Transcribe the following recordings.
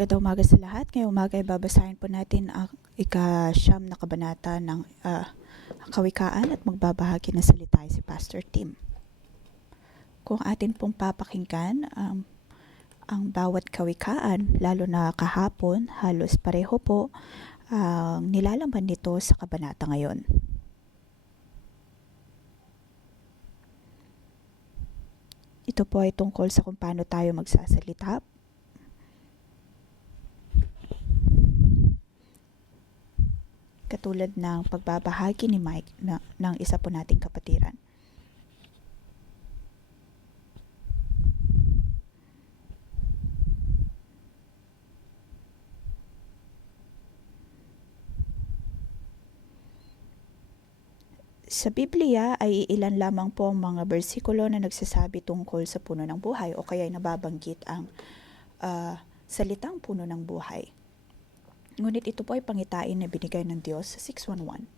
Magandang umaga sa lahat. Ngayong umaga ay babasahin po natin ang ika-9 na kabanata ng Kawikaan at magbabahagi ng salita si Pastor Tim. Kung atin pong papakinggan ang bawat kawikaan, lalo na kahapon, halos pareho po ang nilalaman nito sa kabanata ngayon. Ito po ay tungkol sa kung paano tayo magsasalita. Katulad ng pagbabahagi ni Mike ng isa po nating kapatiran. Sa Biblia ay ilan lamang po ang mga bersikulo na nagsasabi tungkol sa puno ng buhay o kaya ay nababanggit ang salitang puno ng buhay. Ngunit ito po ay pangitain na binigay ng Diyos sa 611.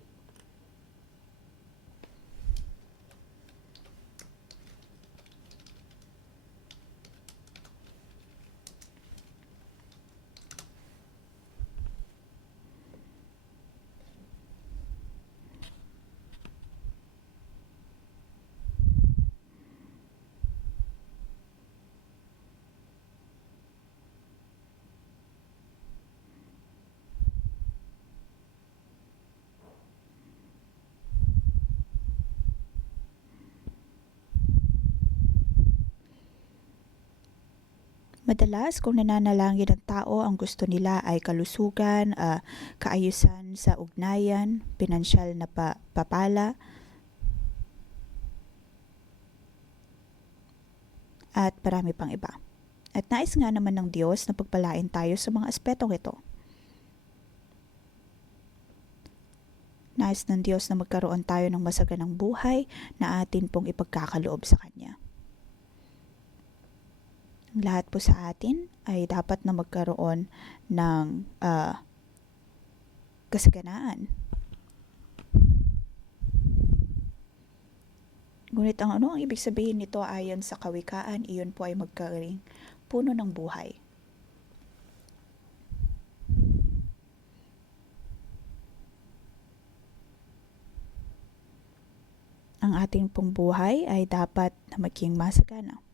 Madalas, kung nananalangin ng tao, ang gusto nila ay kalusugan, kaayusan sa ugnayan, pinansyal na papala, at marami pang iba. At nais nga naman ng Diyos na pagpalain tayo sa mga aspetong ito. Nais ng Diyos na magkaroon tayo ng masaganang buhay na atin pong ipagkakaloob sa Kanya. Lahat po sa atin ay dapat na magkaroon ng kasaganaan. Ngunit ang ibig sabihin nito ayon sa kawikaan, iyon po ay magkaring puno ng buhay. Ang ating pong buhay ay dapat na maging masagana.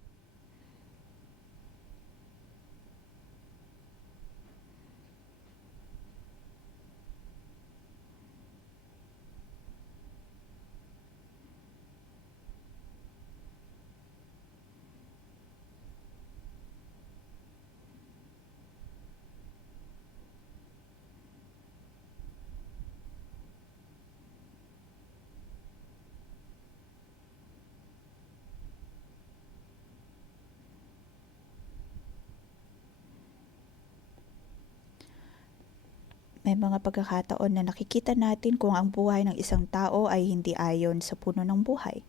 May mga pagkakataon na nakikita natin kung ang buhay ng isang tao ay hindi ayon sa puno ng buhay.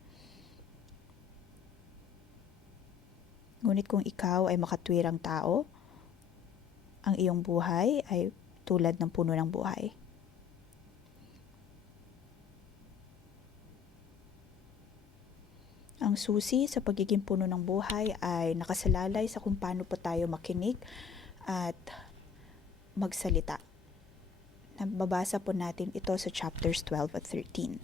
Ngunit kung ikaw ay makatwirang tao, ang iyong buhay ay tulad ng puno ng buhay. Ang susi sa pagiging puno ng buhay ay nakasalalay sa kung paano po tayo makinig at magsalita. Nababasa po natin ito sa chapters 12 at 13.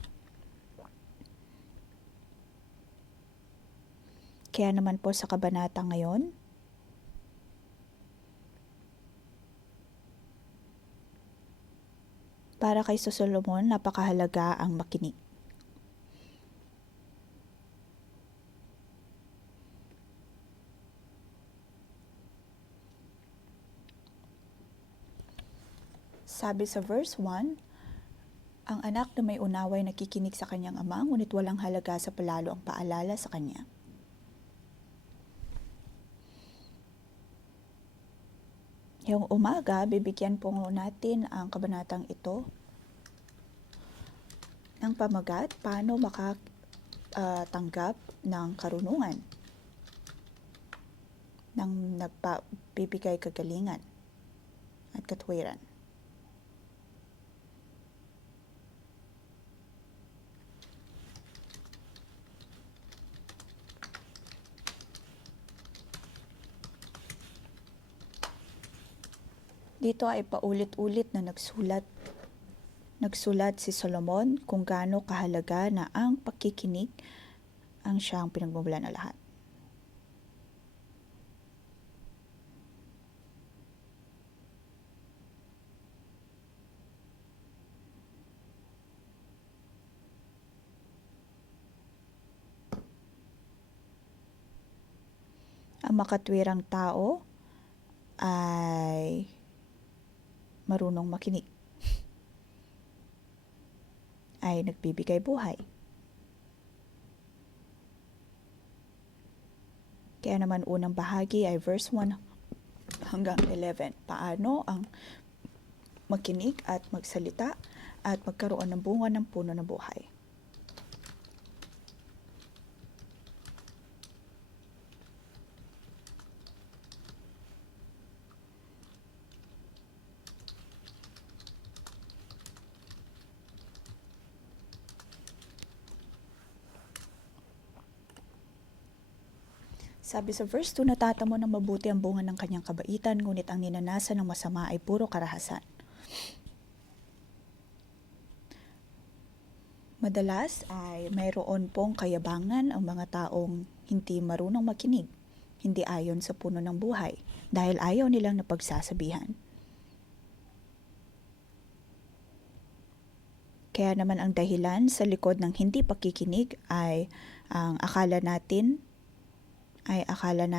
Kaya naman po sa kabanata ngayon, para kay Solomon, napakahalaga ang makinig. Sabi sa verse 1, ang anak na may unaway nakikinig sa kanyang ama, ngunit walang halaga sa palalo ang paalala sa kanya. Ngayong umaga, bibigyan po natin ang kabanatang ito ng pamagat, paano makatanggap ng karunungan, ng nagpabibigay kagalingan at katwiran. Dito ay paulit-ulit na nagsulat si Solomon kung gaano kahalaga na ang pakikinig ang siyang pinagmumulan ng lahat. Ang makatwirang tao ay marunong makinig, ay nagbibigay buhay. Kaya naman unang bahagi ay verse 1 hanggang 11. Paano ang makinig at magsalita at magkaroon ng bunga ng puno ng buhay. Sabi sa verse 2, natatamo ng mabuti ang bunga ng kanyang kabaitan, ngunit ang ninanasan ng masama ay puro karahasan. Madalas ay mayroon pong kayabangan ang mga taong hindi marunong makinig, hindi ayon sa puno ng buhay, dahil ayaw nilang napagsasabihan. Kaya naman ang dahilan sa likod ng hindi pakikinig ay ang akala natin na akala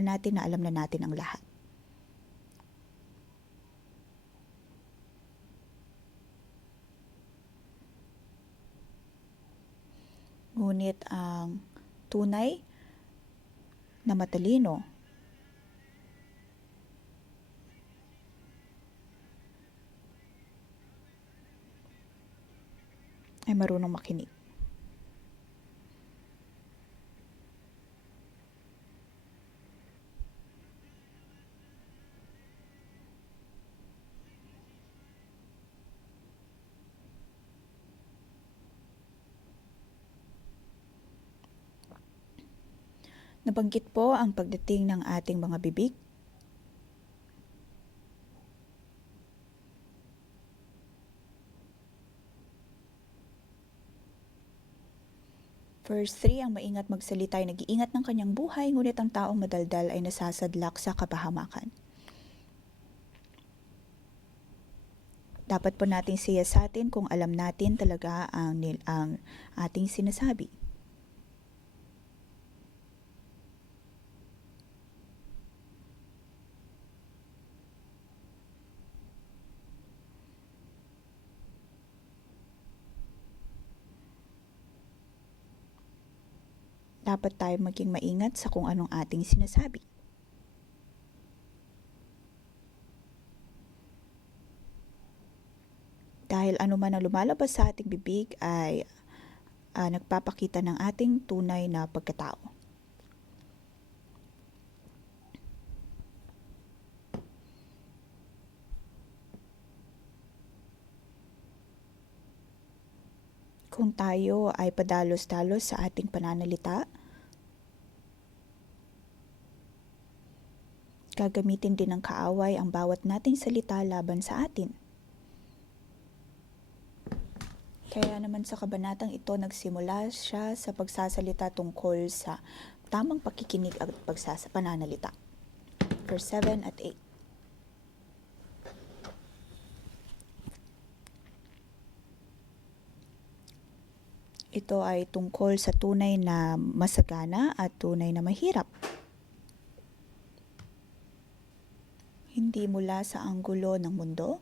natin na alam na natin ang lahat. Ngunit ang tunay na matalino ay marunong makinig. Nabanggit po ang pagdating ng ating mga bibig. Verse 3, ang maingat magsalita ay nag-iingat ng kanyang buhay, ngunit ang taong madaldal ay nasasadlak sa kapahamakan. Dapat po nating siyasatin kung alam natin talaga ang ating sinasabi. Dapat tayo maging maingat sa kung anong ating sinasabi. Dahil anuman ang lumalabas sa ating bibig ay nagpapakita ng ating tunay na pagkatao. Kung tayo ay padalos-dalos sa ating pananalita, gagamitin din ng kaaway ang bawat nating salita laban sa atin. Kaya naman sa kabanatang ito, nagsimula siya sa pagsasalita tungkol sa tamang pakikinig at pananalita. Verse 7 at 8. Ito ay tungkol sa tunay na masagana at tunay na mahirap. Hindi mula sa anggulo ng mundo,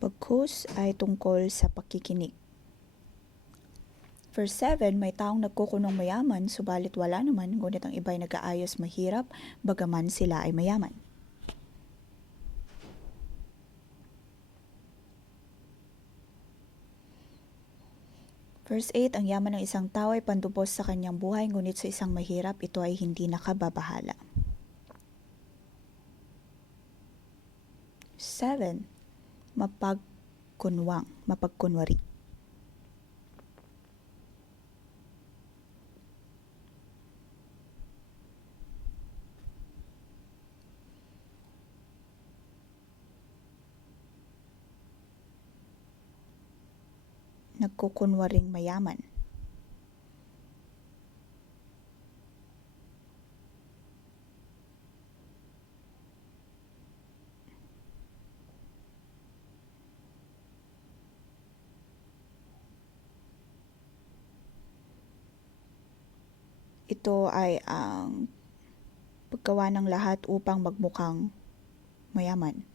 bagkus ay tungkol sa pakikinig. Verse 7, may taong nagkukunong mayaman, subalit wala naman, ngunit ang iba ay nag-aayos mahirap, bagaman sila ay mayaman. Verse 8, ang yaman ng isang tao ay pandubos sa kanyang buhay, ngunit sa isang mahirap, ito ay hindi nakababahala. 7, mapagkunwari. nagkukunwaring mayaman. Ito ay ang paggawa ng lahat upang magmukhang mayaman.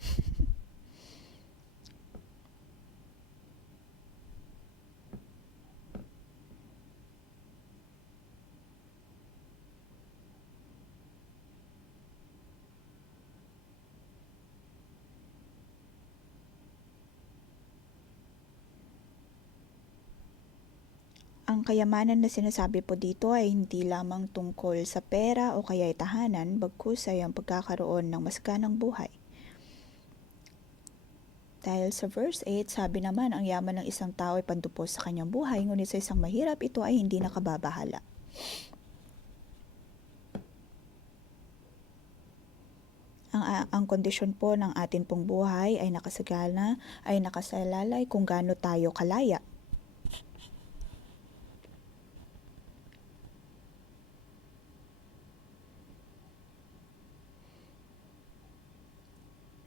Ang kayamanan na sinasabi po dito ay hindi lamang tungkol sa pera o kaya tahanan, bagkus ay ang pagkakaroon ng masaganang buhay. Dahil sa verse 8, sabi naman ang yaman ng isang tao ay pandupos sa kanyang buhay, ngunit sa isang mahirap ito ay hindi nakababahala. Ang kondisyon po ng atin pong buhay ay nakasalalay kung gaano tayo kalaya.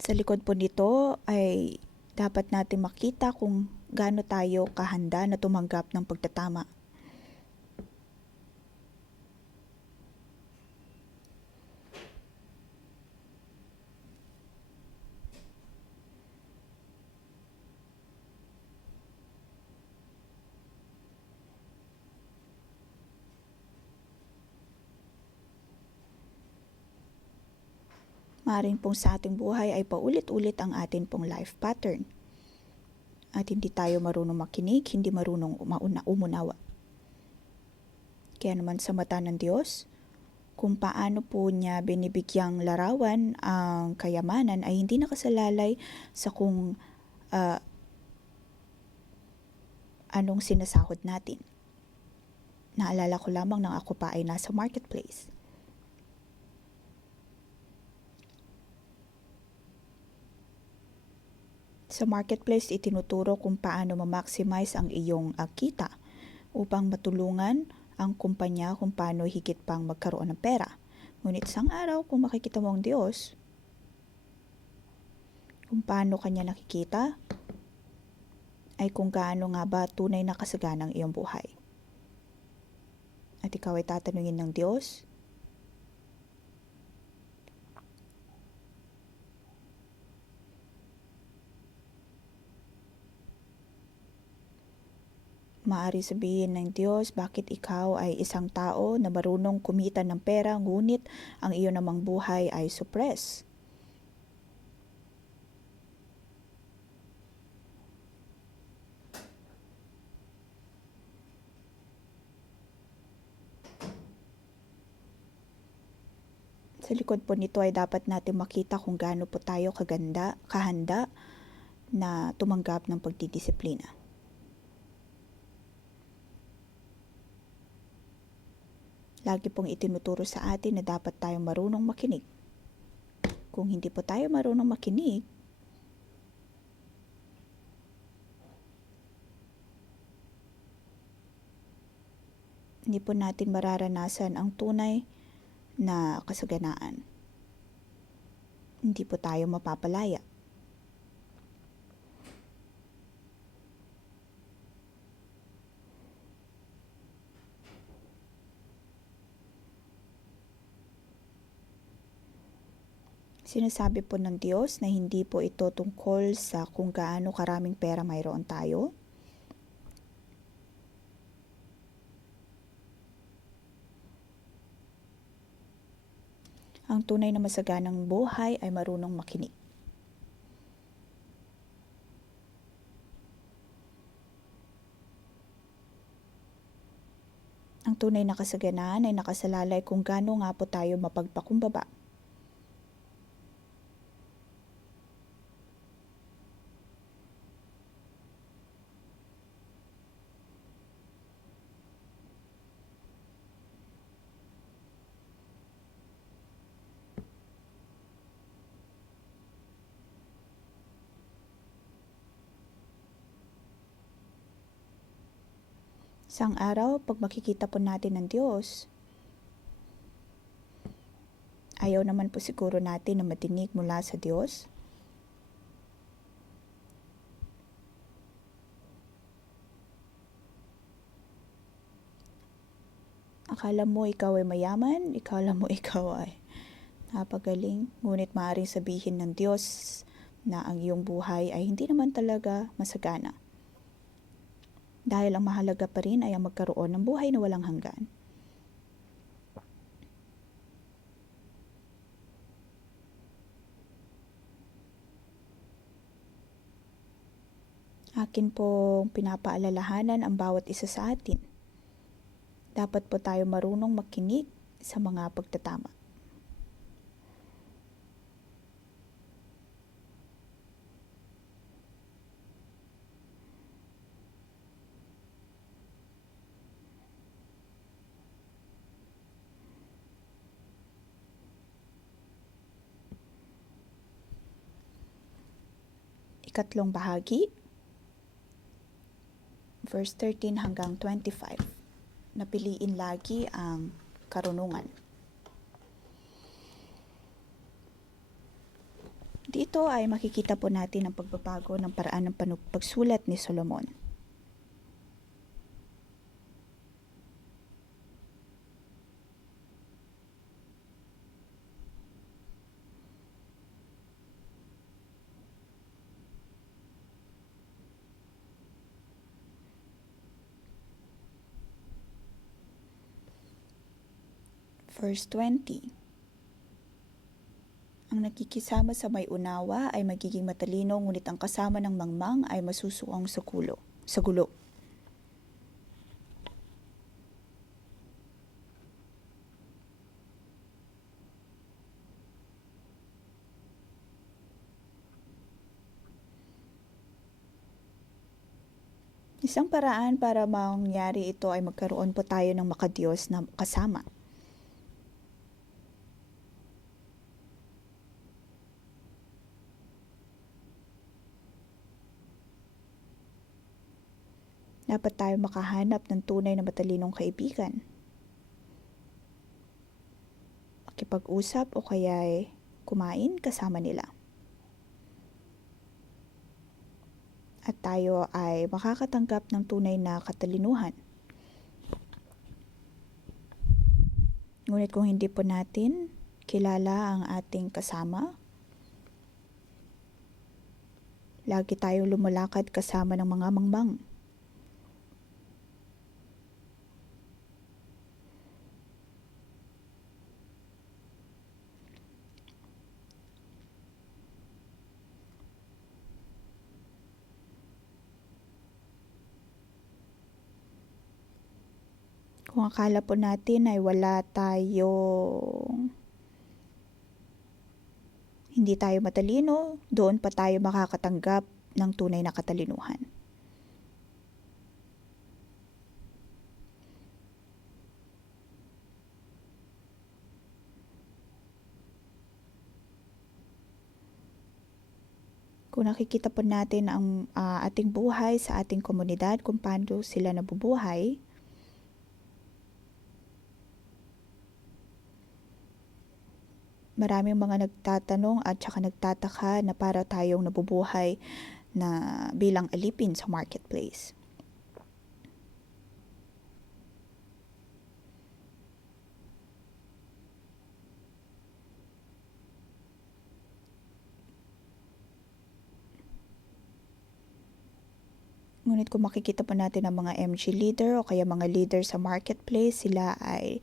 Sa likod po nito ay dapat natin makita kung gaano tayo kahanda na tumanggap ng pagtatama. Maaaring pong sa ating buhay ay paulit-ulit ang atin pong life pattern. At hindi tayo marunong makinig, hindi marunong umunawa. Kaya naman sa mata ng Diyos, kung paano po niya binibigyang larawan ang kayamanan ay hindi nakasalalay sa kung anong sinasahod natin. Naalala ko lamang nang ako pa ay nasa marketplace. Sa marketplace, itinuturo kung paano ma-maximize ang iyong kita upang matulungan ang kumpanya kung paano higit pang magkaroon ng pera. Ngunit isang araw, kung makikita mo ang Diyos, kung paano kanya nakikita, ay kung gaano nga ba tunay na kasaganang iyong buhay. At ikaw ay tatanungin ng Diyos, maaari sabihin ng Diyos, bakit ikaw ay isang tao na marunong kumita ng pera, ngunit ang iyo namang buhay ay suppress. Sa likod po nito ay dapat natin makita kung gaano po tayo kahanda na tumanggap ng pagdidisiplina. Lagi pong itinuturo sa atin na dapat tayong marunong makinig. Kung hindi po tayo marunong makinig, hindi po natin mararanasan ang tunay na kasaganaan. Hindi po tayo mapapalaya. Sinasabi po ng Diyos na hindi po ito tungkol sa kung gaano karaming pera mayroon tayo. Ang tunay na masaganang buhay ay marunong makinig. Ang tunay na kasaganaan ay nakasalalay kung gaano nga po tayo mapagpakumbaba. Isang araw, pag makikita po natin ng Diyos, ayaw naman po siguro natin na matinig mula sa Diyos. Akala mo ikaw ay mayaman, akala mo ikaw ay napagaling, ngunit maaaring sabihin ng Diyos na ang iyong buhay ay hindi naman talaga masagana. Dahil ang mahalaga pa rin ay ang magkaroon ng buhay na walang hanggan. Akin pong pinapaalalahanan ang bawat isa sa atin. Dapat po tayo marunong makinig sa mga pagtatama. Ikatlong bahagi, verse 13 hanggang 25. Napiliin lagi ang karunungan. Dito ay makikita po natin ang pagbabago ng paraan ng pagsulat ni Solomon. Verse 20. Ang nakikisama sa may unawa ay magiging matalino, ngunit ang kasama ng mangmang ay masusuong sa gulo. Isang paraan para mangyari ito ay magkaroon po tayo ng makadiyos na kasama. Dapat tayo makahanap ng tunay na matalinong kaibigan. Makipag-usap o kaya ay kumain kasama nila. At tayo ay makakatanggap ng tunay na katalinuhan. Ngunit kung hindi po natin kilala ang ating kasama, lagi tayong lumalakad kasama ng mga mangmang. Kung akala po natin ay hindi tayo matalino, doon pa tayo makakatanggap ng tunay na katalinuhan. Kung nakikita po natin ang ating buhay sa ating komunidad, kung paano sila nabubuhay, maraming mga nagtatanong at saka nagtataka na para tayong nabubuhay na bilang alipin sa marketplace. Ngunit kung makikita po natin ang mga MG leader o kaya mga leader sa marketplace, sila ay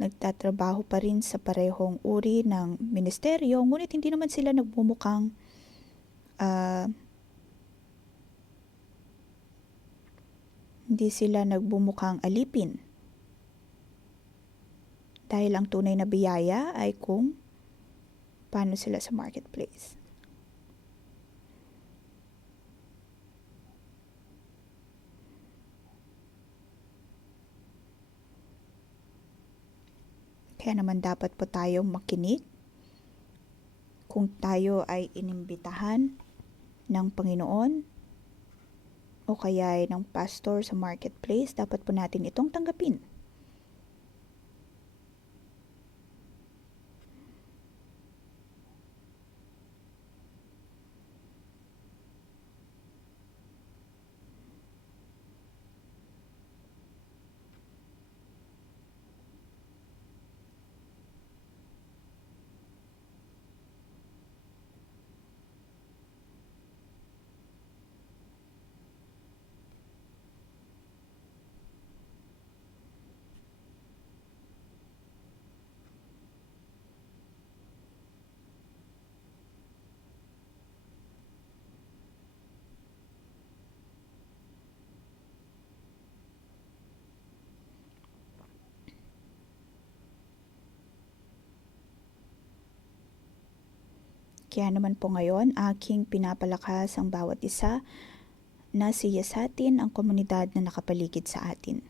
nagtatrabaho pa rin sa parehong uri ng ministeryo, ngunit hindi naman sila nagmumukhang alipin. Dahil ang tunay na biyaya ay kung paano sila sa marketplace. Kaya naman dapat po tayong makinig kung tayo ay inimbitahan ng Panginoon o kaya ay ng pastor sa marketplace, dapat po natin itong tanggapin. Kaya naman po ngayon, aking pinapalakas ang bawat isa na siyasatin ang komunidad na nakapaligid sa atin.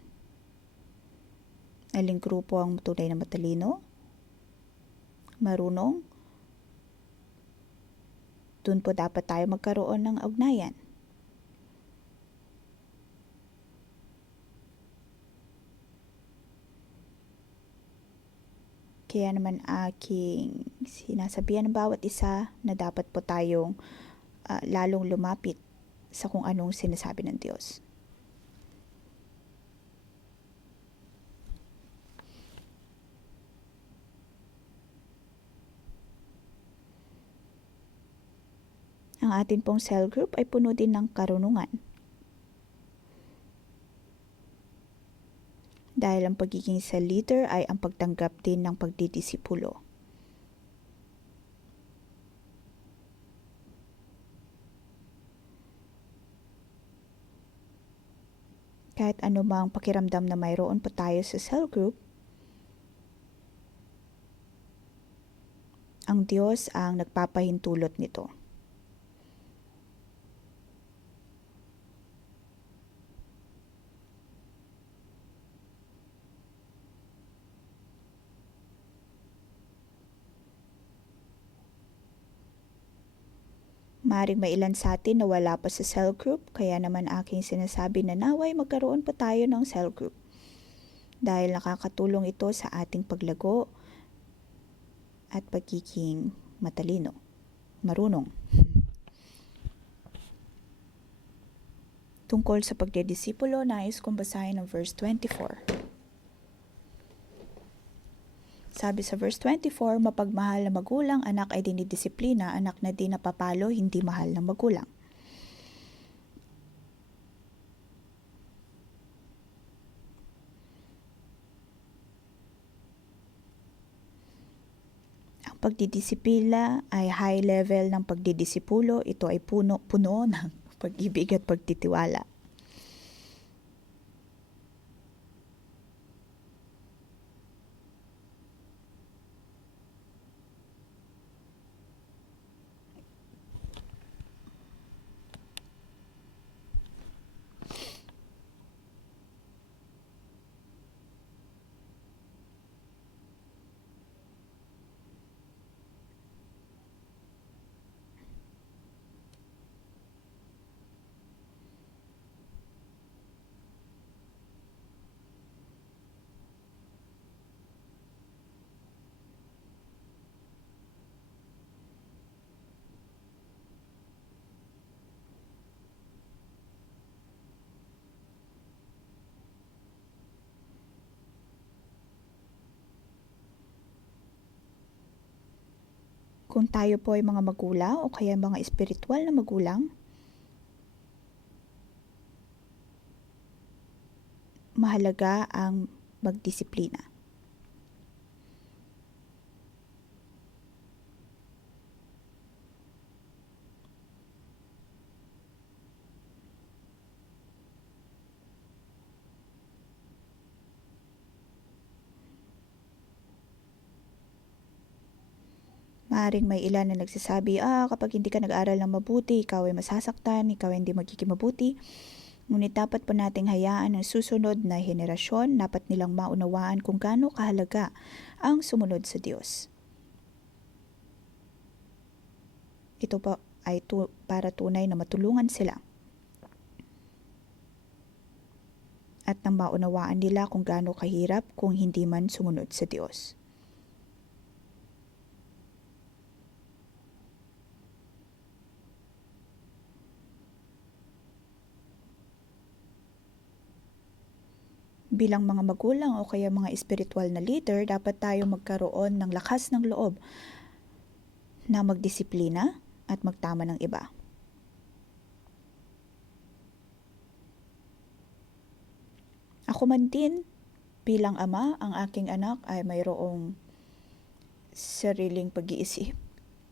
Aling grupo ang tunay na matalino, marunong, dun po dapat tayo magkaroon ng ugnayan. Kaya naman aking sinasabihan ng bawat isa na dapat po tayong lalong lumapit sa kung anong sinasabi ng Diyos. Ang atin pong cell group ay puno din ng karunungan. Dahil ang pagiging cell leader ay ang pagtanggap din ng pagdidisipulo. Kahit anumang pakiramdam na mayroon po tayo sa cell group, ang Diyos ang nagpapahintulot nito. Maring may ilan sa atin na wala pa sa cell group, kaya naman aking sinasabi na naway magkaroon pa tayo ng cell group. Dahil nakakatulong ito sa ating paglago at pagiging matalino, marunong. Tungkol sa pagdedisipulo, nais kong basahin ang verse 24. Sabi sa verse 24, mapagmahal na magulang, anak ay dinidisiplina, anak na di napapalo, hindi mahal ng magulang. Ang pagdidisiplina ay high level ng pagdidisipulo. Ito ay puno ng pag-ibig at pagtitiwala. Kung tayo po ay mga magulang o kaya mga espiritual na magulang, mahalaga ang magdisiplina. Maaring may ilan na nagsasabi, kapag hindi ka nag-aral ng mabuti, ikaw ay masasaktan, ikaw ay hindi magiging mabuti. Ngunit dapat po nating hayaan ang susunod na henerasyon, dapat nilang maunawaan kung gaano kahalaga ang sumunod sa Diyos. Ito po ay para tunay na matulungan sila. at nang maunawaan nila kung gaano kahirap kung hindi man sumunod sa Diyos. Bilang mga magulang o kaya mga espiritual na leader, dapat tayo magkaroon ng lakas ng loob na magdisiplina at magtama ng iba. Ako man din, bilang ama, ang aking anak ay mayroong sariling pag-iisip.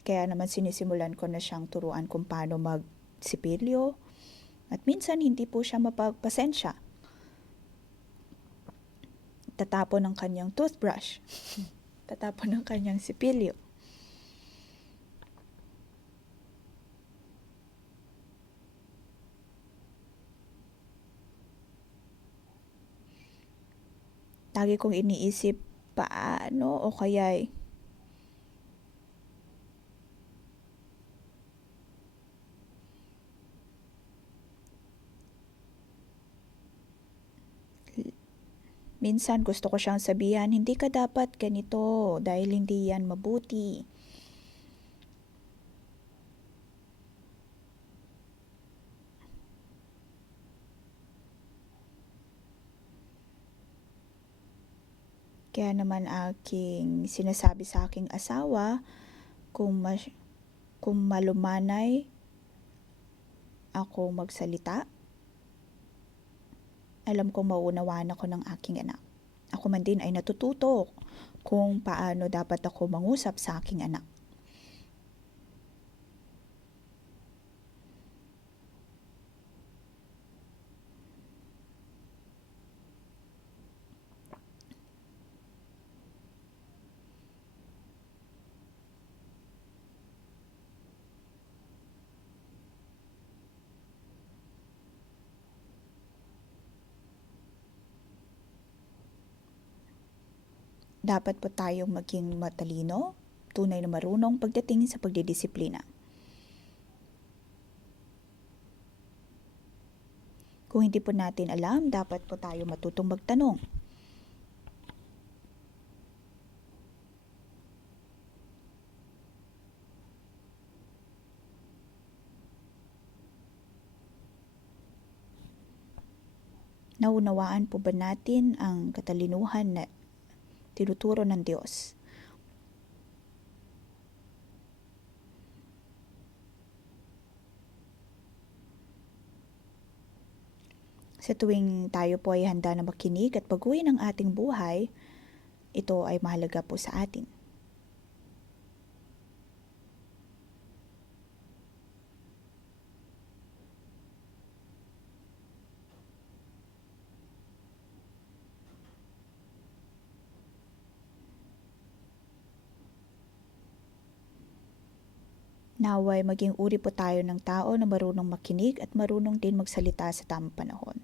Kaya naman sinisimulan ko na siyang turuan kung paano magsipilyo at minsan hindi po siya mapagpasensya. Tatapon ng kanyang toothbrush. Tatapon ng kanyang sipilyo. Lagi kong iniisip paano o kaya minsan gusto ko siyang sabihan, hindi ka dapat ganito dahil hindi yan mabuti. Kaya naman aking sinasabi sa aking asawa, kung malumanay ako magsalita, alam kong mauunawaan ako ng aking anak. Ako man din ay natututo kung paano dapat ako mangusap sa aking anak. Dapat po tayong maging matalino, tunay na marunong pagdating sa pagdidisiplina. Kung hindi po natin alam, dapat po tayo matutong magtanong. Naunawaan po ba natin ang katalinuhan na tinuturo ng Diyos? Sa tuwing tayo po ay handa na makinig at baguhin ang ating buhay, ito ay mahalaga po sa atin. Naway maging uri po tayo ng tao na marunong makinig at marunong din magsalita sa tamang panahon.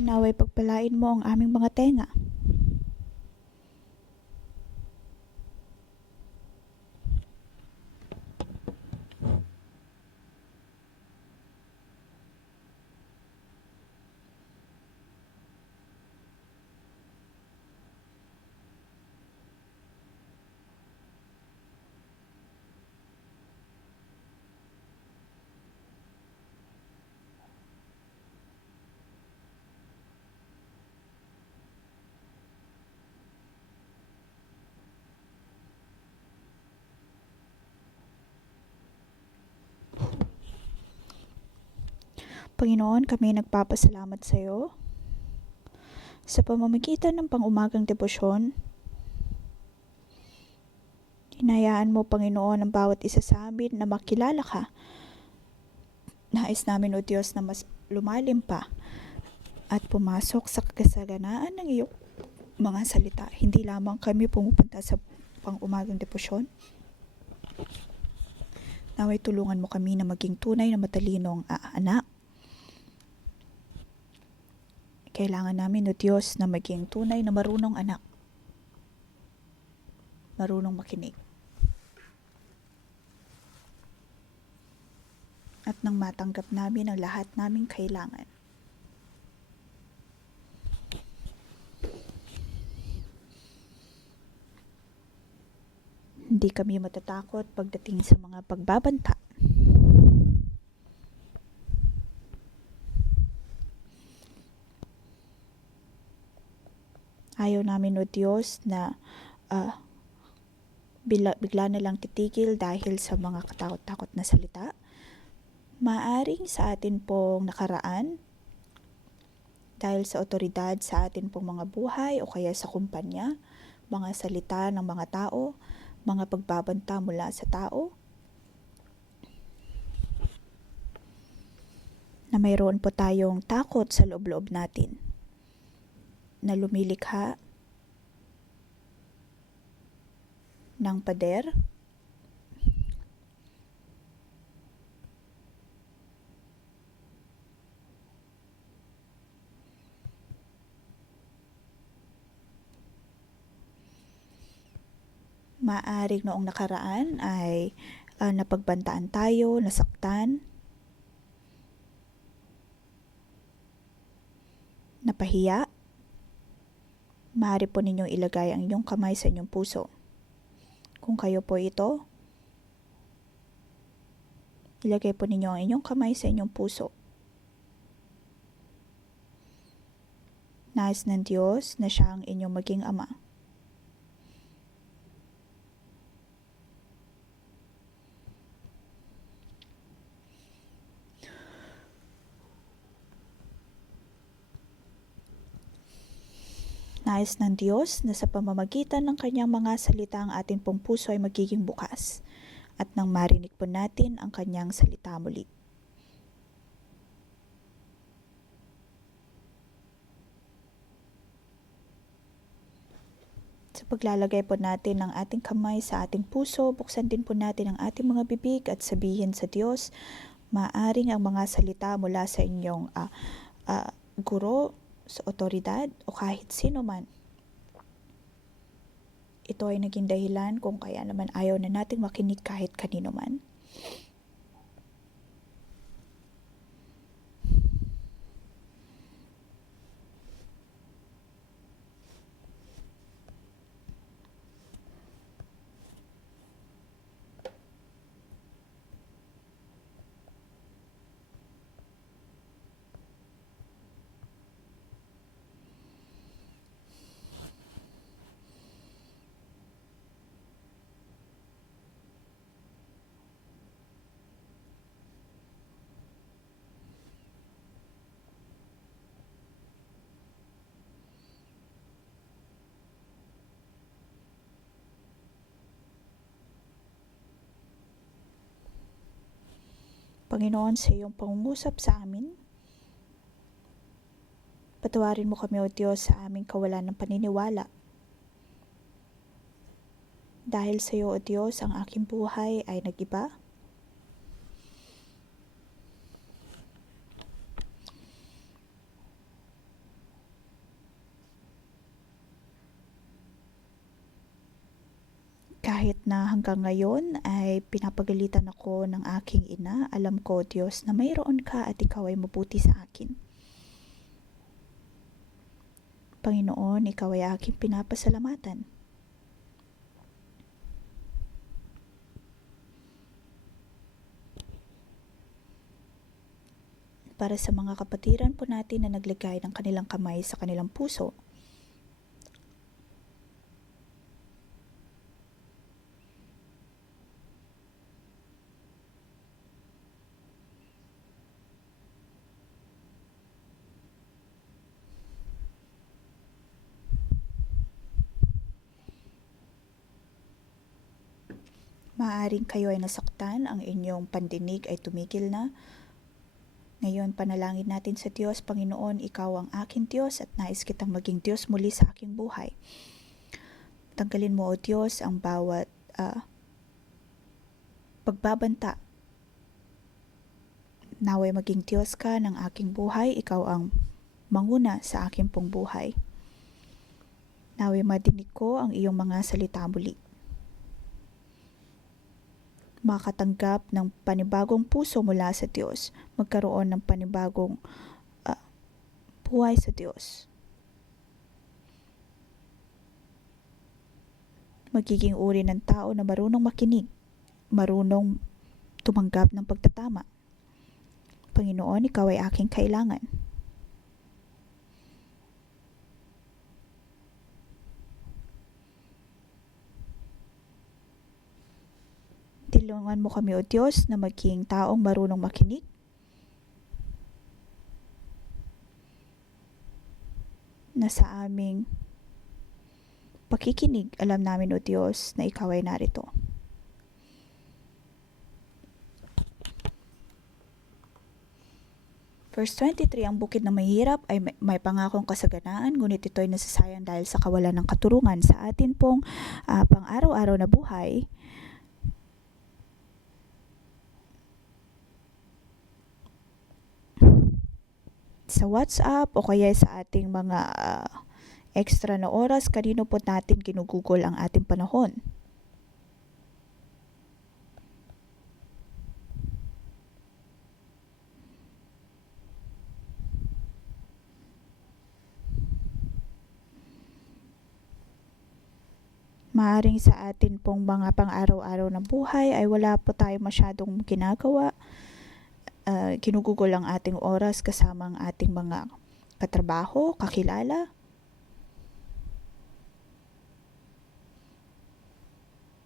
naway pagpalain mo ang aming mga tenga. Panginoon, kami nagpapasalamat sa iyo sa pamamagitan ng pang-umagang debosyon. Hinayaan mo, Panginoon, ang bawat isa sa amin na makilala ka. Nais namin, O Diyos, na mas lumalim pa at pumasok sa kasaganaan ng iyong mga salita. Hindi lamang kami pumupunta sa pang-umagang debosyon. Naway tulungan mo kami na maging tunay na matalinong anak. Kailangan namin, O Diyos, na maging tunay na marunong anak. Marunong makinig. At nang matanggap namin ang lahat naming kailangan. Hindi kami matatakot pagdating sa mga pagbabanta. Ayaw namin, O Diyos, na bigla na lang titigil dahil sa mga katakot-takot na salita. Maaring sa atin pong nakaraan, dahil sa otoridad sa atin pong mga buhay o kaya sa kumpanya, mga salita ng mga tao, mga pagbabanta mula sa tao, na mayroon po tayong takot sa loob-loob natin, na lumilikha ng pader, maaring noong nakaraan ay napagbantaan tayo, nasaktan, napahiya. Maaari po ninyong ilagay ang inyong kamay sa inyong puso. Kung kayo po ito, ilagay po ninyo ang inyong kamay sa inyong puso. Nais ng Diyos na siya ang inyong maging ama. Nais ng Diyos na sa pamamagitan ng kanyang mga salita ang ating pong puso ay magiging bukas at nang marinig po natin ang kanyang salita muli. Sa paglalagay po natin ng ating kamay sa ating puso, buksan din po natin ang ating mga bibig at sabihin sa Diyos, maaring ang mga salita mula sa inyong guro, sa otoridad o kahit sino man. Ito ay naging dahilan kung kaya naman ayaw na nating makinig kahit kanino man. Panginoon, sa iyong pangungusap sa amin, patawarin mo kami, O Diyos, sa aming kawalan ng paniniwala. Dahil sa iyo, O Diyos, ang aking buhay ay nag-iba. na hanggang ngayon ay pinapagalitan ako ng aking ina, alam ko, Diyos, na mayroon ka at ikaw ay mabuti sa akin. Panginoon, ikaw ay aking pinapasalamatan. Para sa mga kapatiran po natin na naglagay ng kanilang kamay sa kanilang puso, maaaring kayo ay nasaktan, ang inyong pandinig ay tumigil na. Ngayon, panalangin natin sa Diyos. Panginoon, ikaw ang aking Diyos at nais kitang maging Diyos muli sa aking buhay. Tanggalin mo, O Diyos, ang bawat pagbabanta. Naway maging Diyos ka ng aking buhay. Ikaw ang manguna sa aking pong buhay. Naway madinig ko ang iyong mga salita muli. Makatanggap ng panibagong puso mula sa Diyos, magkaroon ng panibagong buhay sa Diyos. Magiging uri ng tao na marunong makinig, marunong tumanggap ng pagtatama. Panginoon, ikaw ay aking kailangan. Tulungan mo kami, O Diyos, na maging taong marunong makinig, na sa aming pakikinig, alam namin, O Diyos, na ikaw ay narito. Verse 23, ang bukid na mahirap ay may pangakong kasaganaan, ngunit ito'y nasasayang dahil sa kawalan ng katurungan. Sa atin pong pang-araw-araw na buhay, sa WhatsApp o kaya sa ating mga extra na oras, kanino po natin ginugugol ang ating panahon? Maaring sa atin pong mga pang-araw-araw na buhay ay wala po tayo masyadong ginagawa. Ginugugol ang ating oras kasama ang ating mga katrabaho, kakilala.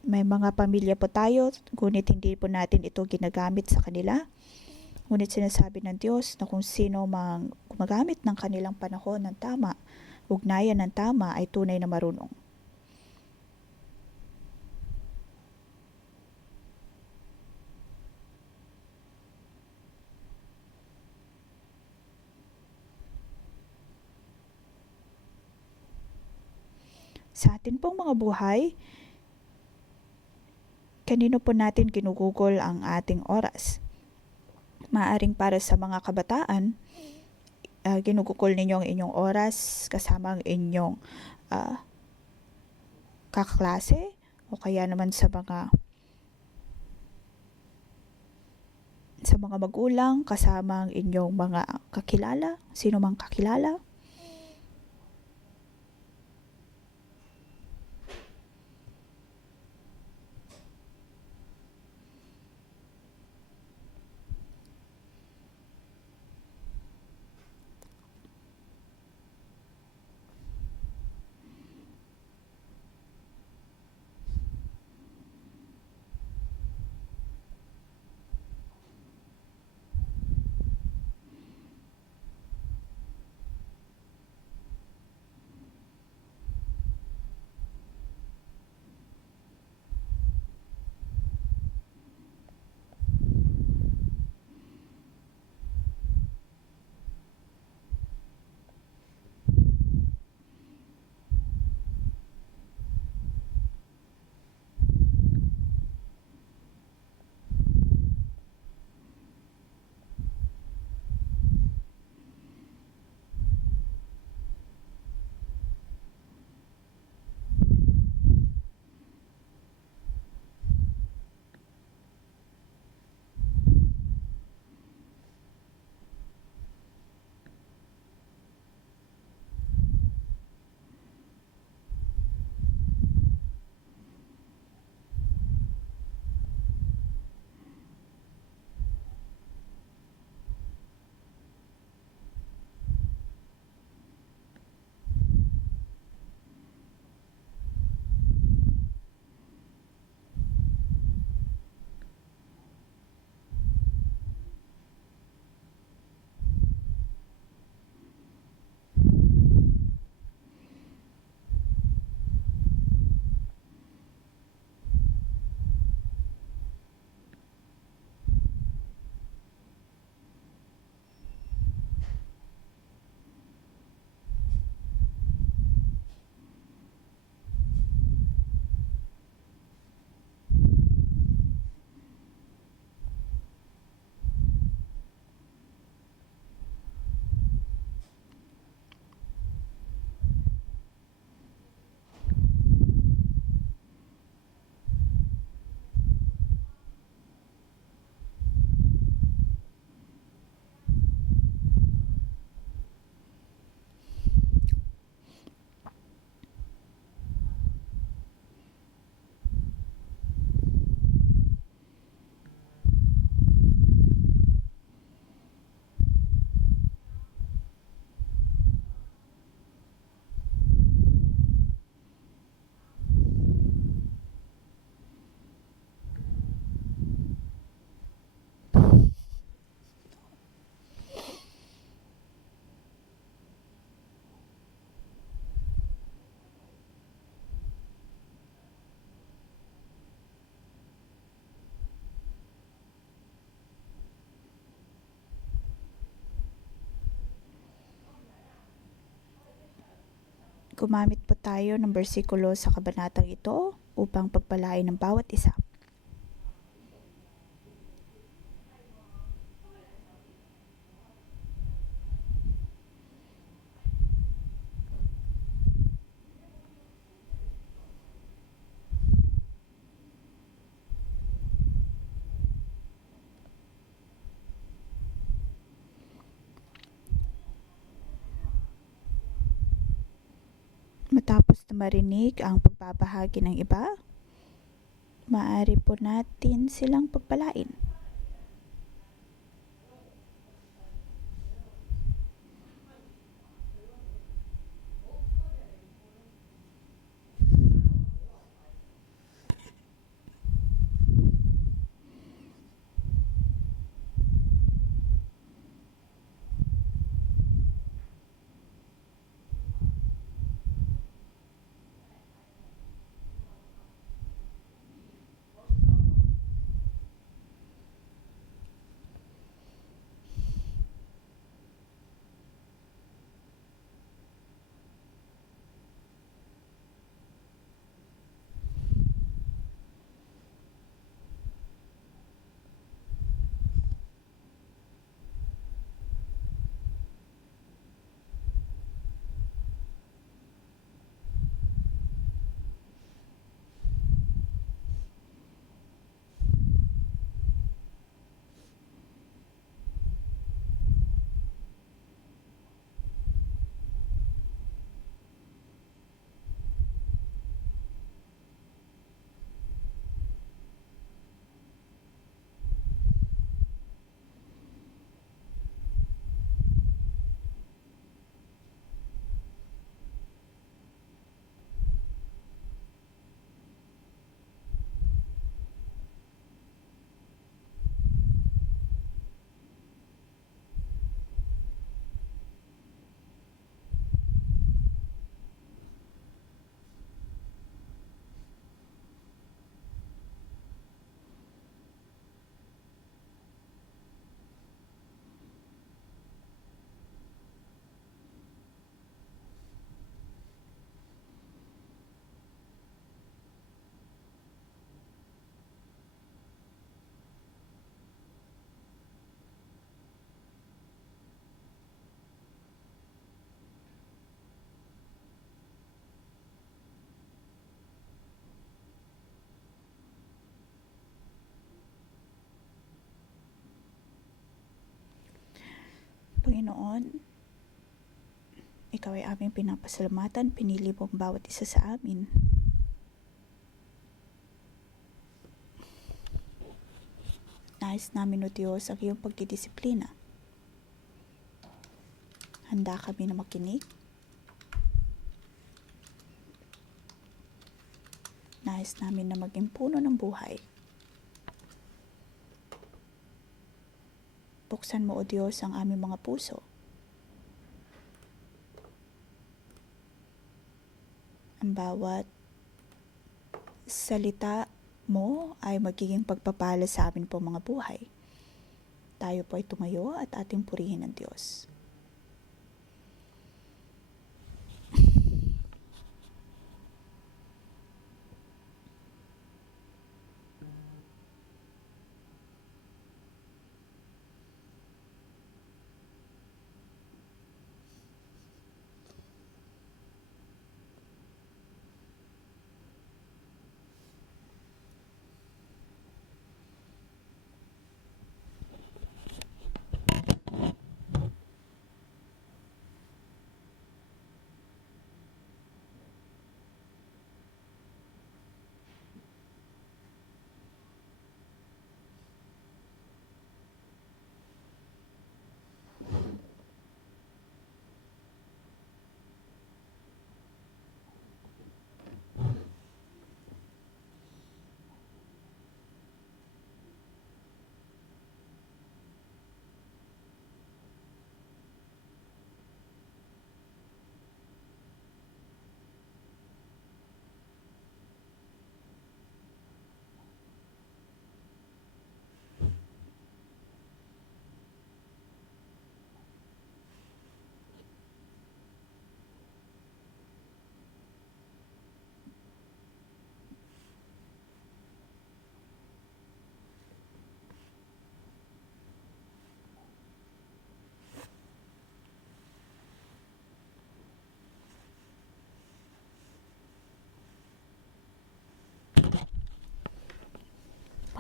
May mga pamilya po tayo, ngunit hindi po natin ito ginagamit sa kanila. Ngunit sinasabi ng Diyos na kung sino mang gumagamit ng kanilang panahon ng tama, ugnayan ng tama, ay tunay na marunong. Sa atin pong mga buhay, kanino po natin ginugugol ang ating oras? Maaring para sa mga kabataan, ginugugol ninyo ang inyong oras kasama ang inyong kaklase, o kaya naman sa mga magulang, kasama ang inyong mga kakilala, sino mang kakilala. Gumamit po tayo ng bersikulo sa kabanatang ito upang pagpalain ng bawat isa. Matapos na marinig ang pagbabahagi ng iba, maaari po natin silang pagpalain. Panginoon, Ikaw ay aming pinapasalamatan, pinili mo ang bawat isa sa amin. Nais namin, O Diyos, ang iyong pagdidisiplina. Handa kami na makinig. Nais namin na maging puno ng buhay. Buksan mo, O Diyos, ang aming mga puso. Ang bawat salita mo ay magiging pagpapala sa amin po mga buhay. Tayo po ay tumayo at ating purihin ang Diyos.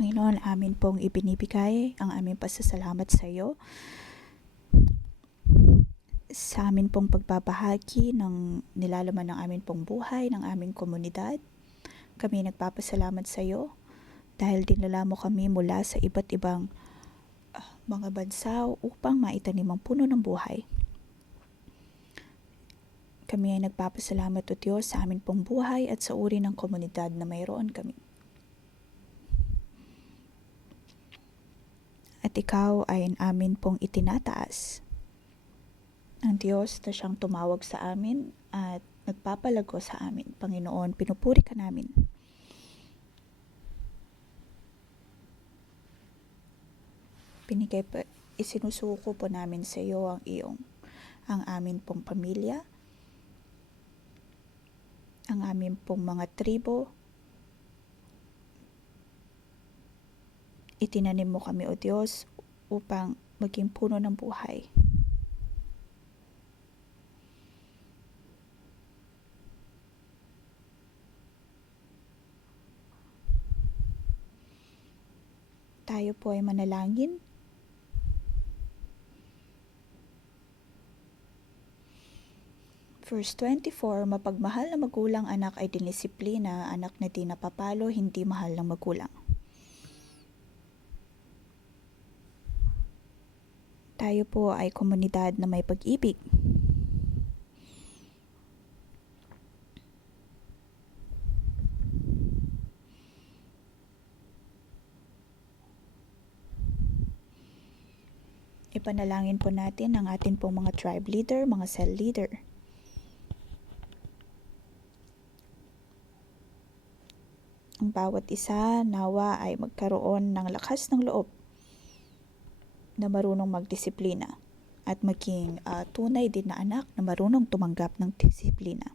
Panginoon, amin pong ibinibigay ang aming pasasalamat sa iyo sa amin pong pagbabahagi ng nilalaman ng amin pong buhay, ng aming komunidad. Kami nagpapasalamat sa iyo dahil dinala mo kami mula sa iba't ibang mga bansa upang maitanim ang puno ng buhay. Kami ay nagpapasalamat, O Diyos, sa amin pong buhay at sa uri ng komunidad na mayroon kami. At ikaw ay amin pong itinataas. Ang Diyos na siyang tumawag sa amin at nagpapalago sa amin. Panginoon, pinupuri ka namin. Isinusuko po namin sa iyo ang amin pong pamilya, ang amin pong mga tribo. Itinanim mo kami, O Diyos, upang maging puno ng buhay. Tayo po ay manalangin. Verse 24, mapagmahal na magulang anak ay dinisiplina, anak na di napapalo, hindi mahal ng magulang. Tayo po ay komunidad na may pag-ibig. Ipanalangin po natin ang atin pong mga tribe leader, mga cell leader. Ang bawat isa nawa ay magkaroon ng lakas ng loob na marunong magdisiplina at maging tunay din na anak na marunong tumanggap ng disiplina.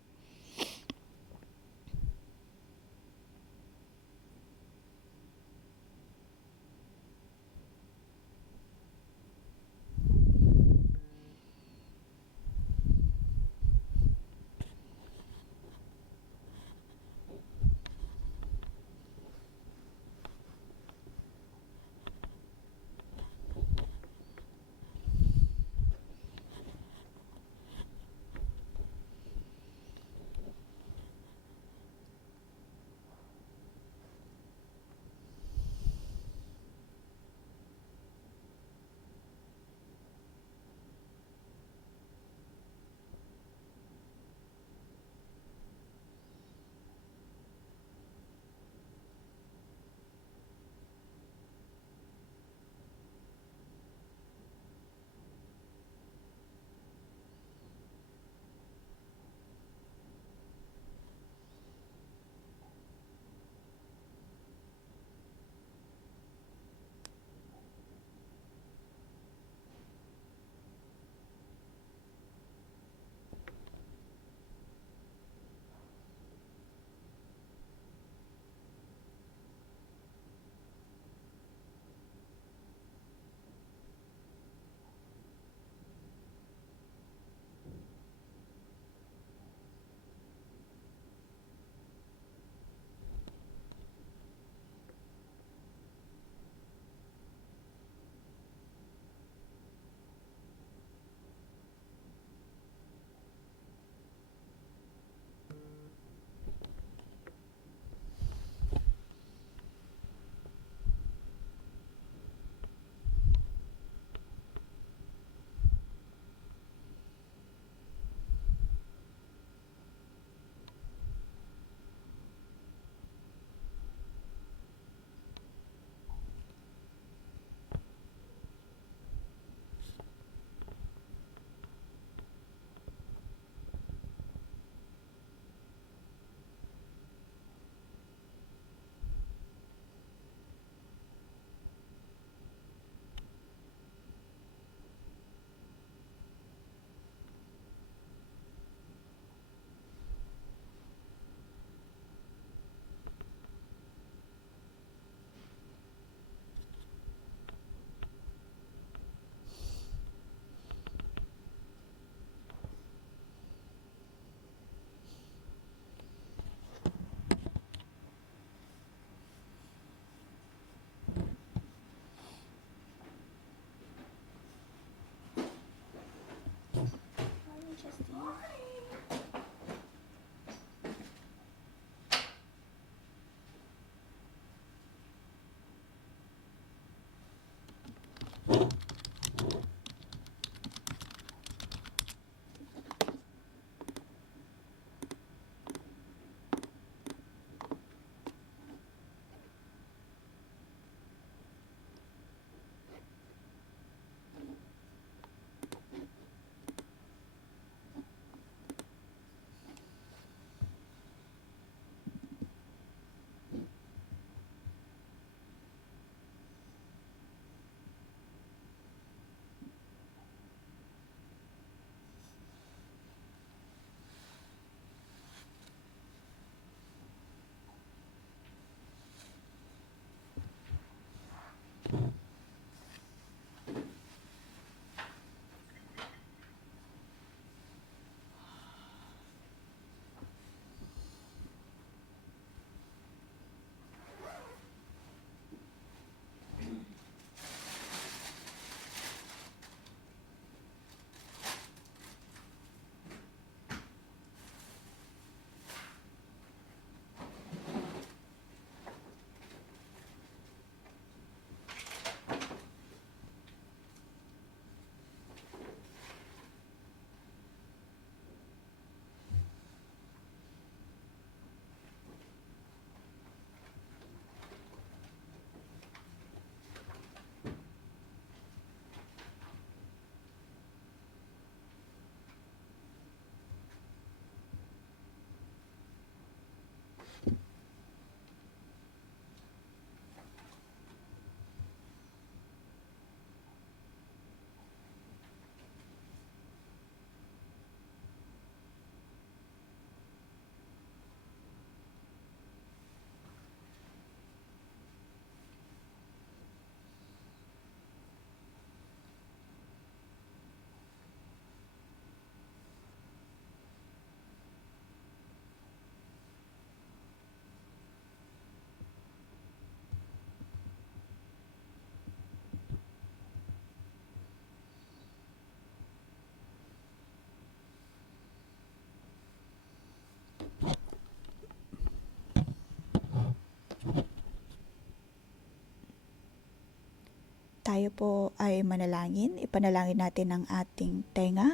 Tayo po ay manalangin. Ipanalangin natin ang ating tenga.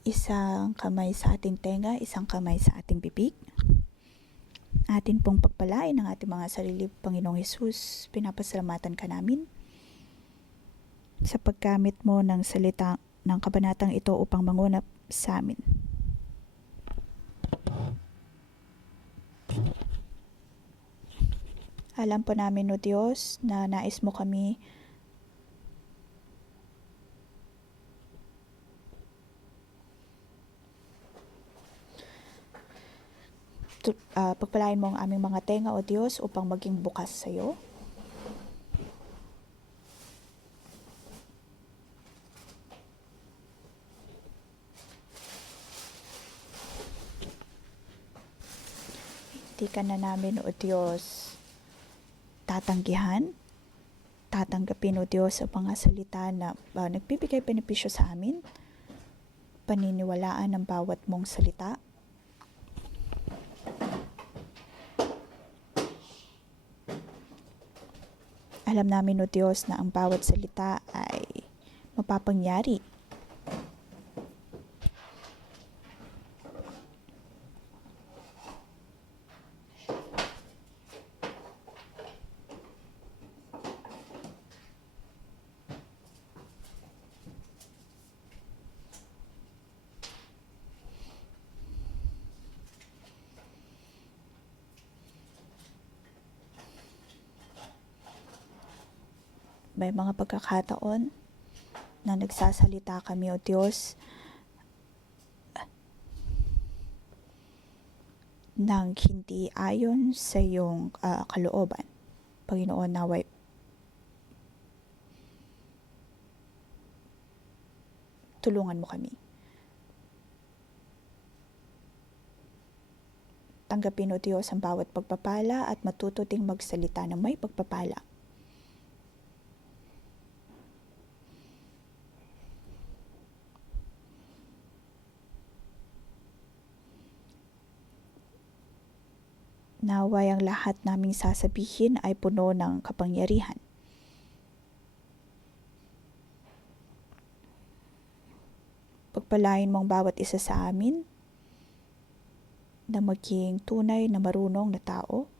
Isang kamay sa ating tenga, isang kamay sa ating bibig. Atin pong pagpalain ang ating mga sarili, Panginoong Hesus. Pinapasalamatan ka namin sa paggamit mo ng salita ng kabanatang ito upang mangunap sa amin. Alam po namin, O Diyos, na nais mo kami pagpalain mo ang aming mga tenga, O Diyos, upang maging bukas sa iyo. Hindi ka na namin, O Diyos, tatanggapin, O Diyos, ang mga salita na nagbibigay benepisyo sa amin, paniniwalaan ang bawat mong salita. Alam namin, O Diyos, na ang bawat salita ay mapapangyari. May mga pagkakataon na nagsasalita kami, O Diyos, nang hindi ayon sa iyong kalooban. Panginoon, naway tulungan mo kami. Tanggapin, O Diyos, ang bawat pagpapala at matuto ding magsalita ng may pagpapala. Naway ang lahat naming sasabihin ay puno ng kapangyarihan. Pagpalain mong bawat isa sa amin na maging tunay na marunong na tao.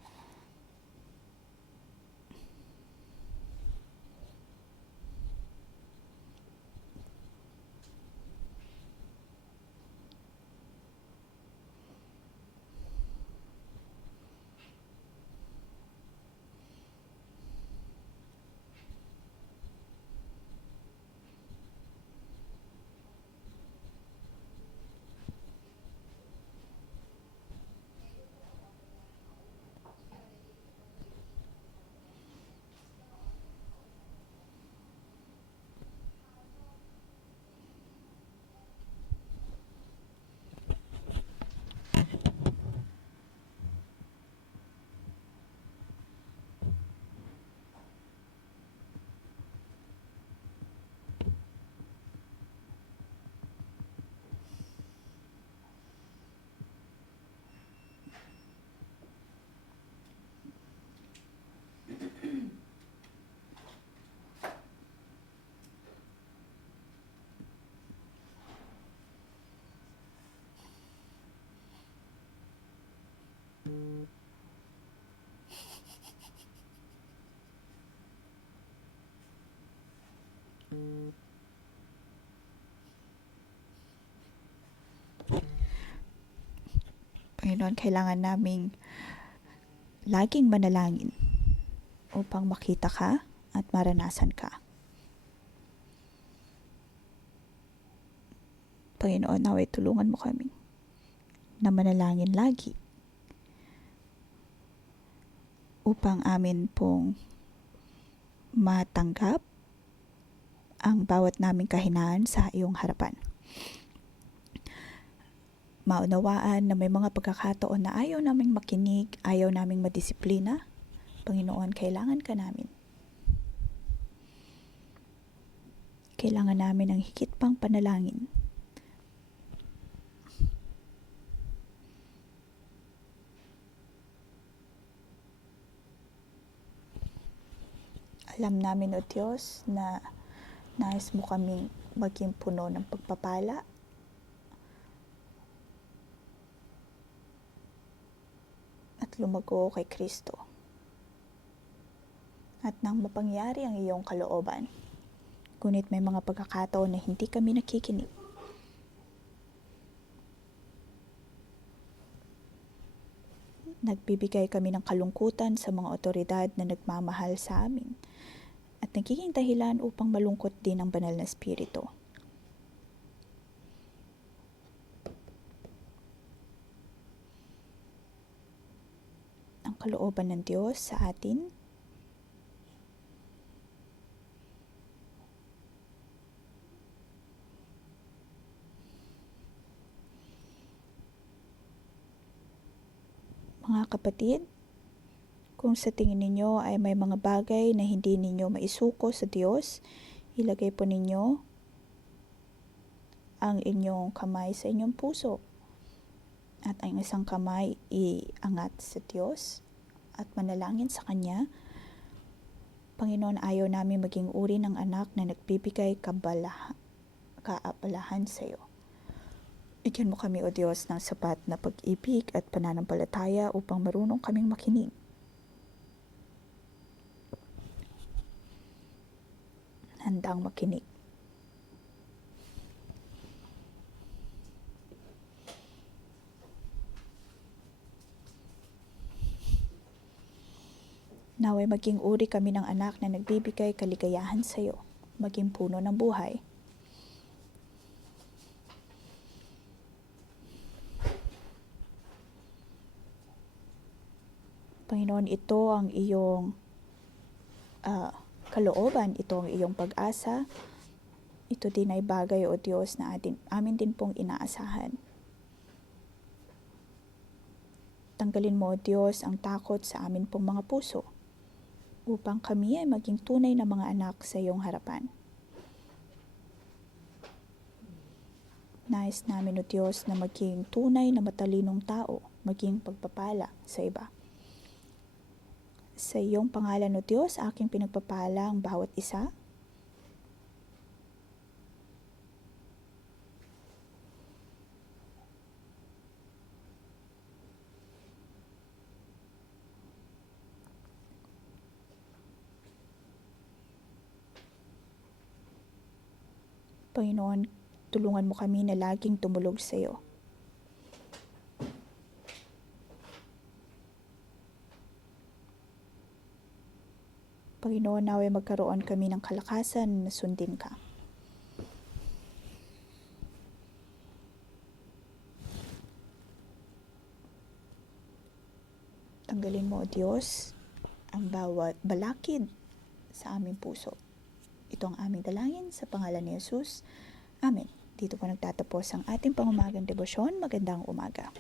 Panginoon, kailangan naming laging manalangin upang makita ka at maranasan ka. Panginoon, naway tulungan mo kami na manalangin lagi upang amin pong matanggap ang bawat naming kahinaan sa iyong harapan. Maunawaan na may mga pagkakataon na ayaw naming makinig, ayaw naming madisiplina. Panginoon, kailangan ka namin. Kailangan namin ng higit pang panalangin. Alam namin, O Diyos, na nais mo kaming maging puno ng pagpapala at lumago kay Kristo. At nang mapangyari ang iyong kalooban, ngunit may mga pagkakataon na hindi kami nakikinig. Nagbibigay kami ng kalungkutan sa mga otoridad na nagmamahal sa amin at nagiging dahilan upang malungkot din ang banal na espiritu. Ang kalooban ng Diyos sa atin mga kapatid, kung sa tingin ninyo ay may mga bagay na hindi ninyo maisuko sa Diyos, ilagay po ninyo ang inyong kamay sa inyong puso at ang isang kamay iangat sa Diyos at manalangin sa Kanya. Panginoon, ayaw namin maging uri ng anak na nagbibigay kaabalahan sa iyo. Bigyan mo kami, O Diyos, ng sapat na pag-ibig at pananampalataya upang marunong kaming makinig. Handang makinig. Naway maging uri kami ng anak na nagbibigay kaligayahan sa iyo, maging puno ng buhay. Panginoon, ito ang iyong kalooban, ito ang iyong pag-asa. Ito din ay bagay, O Diyos, na amin din pong inaasahan. Tanggalin mo, O Diyos, ang takot sa amin pong mga puso upang kami ay maging tunay na mga anak sa iyong harapan. Nais namin, O Diyos, na maging tunay na matalinong tao, maging pagpapala sa iba. Sa iyong pangalan, O Diyos, aking pinagpapala ang bawat isa. Panginoon, tulungan mo kami na laging tumulog sa iyo. Panginoon, naway magkaroon kami ng kalakasan na sundin ka. Tanggalin mo, O Diyos, ang bawat balakid sa aming puso. Ito ang aming dalangin sa pangalan ni Jesus. Amen. Dito po nagtatapos ang ating pangumagang debosyon. Magandang umaga.